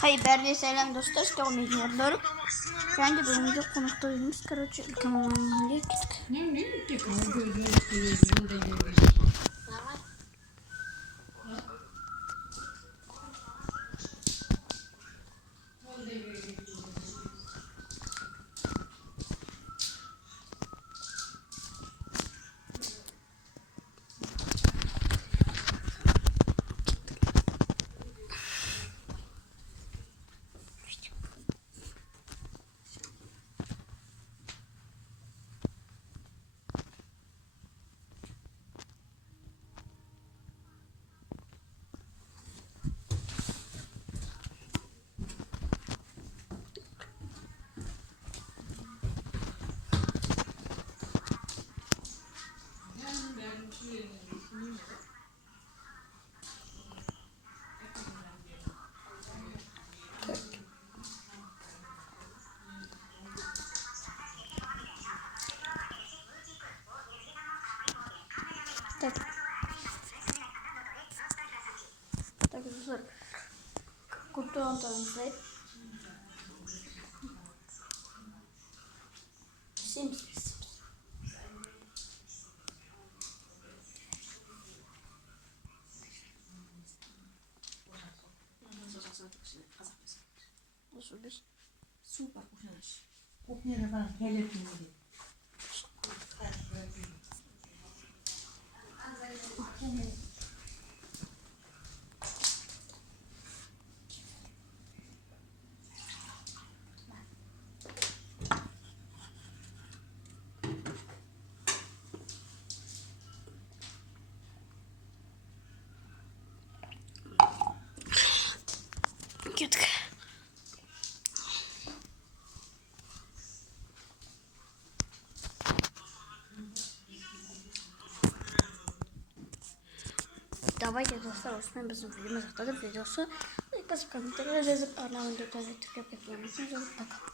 Hayber'le selam dostlar, devam ediyorlar. Şu anda bölümümüzde konuktayız. Karaca ülkemizde gittik. Tak. Tak dostlar. Kurtulan tanrısı. Sims. Nasıl bir? Super kuchniarz. Kuchniarz van hele familie. Gittik. Давайте досталось с нами bizim videomuz videosu. İlk basıp kanıtları yazıp anlamında da tıklayıp yapıyorum. Пока.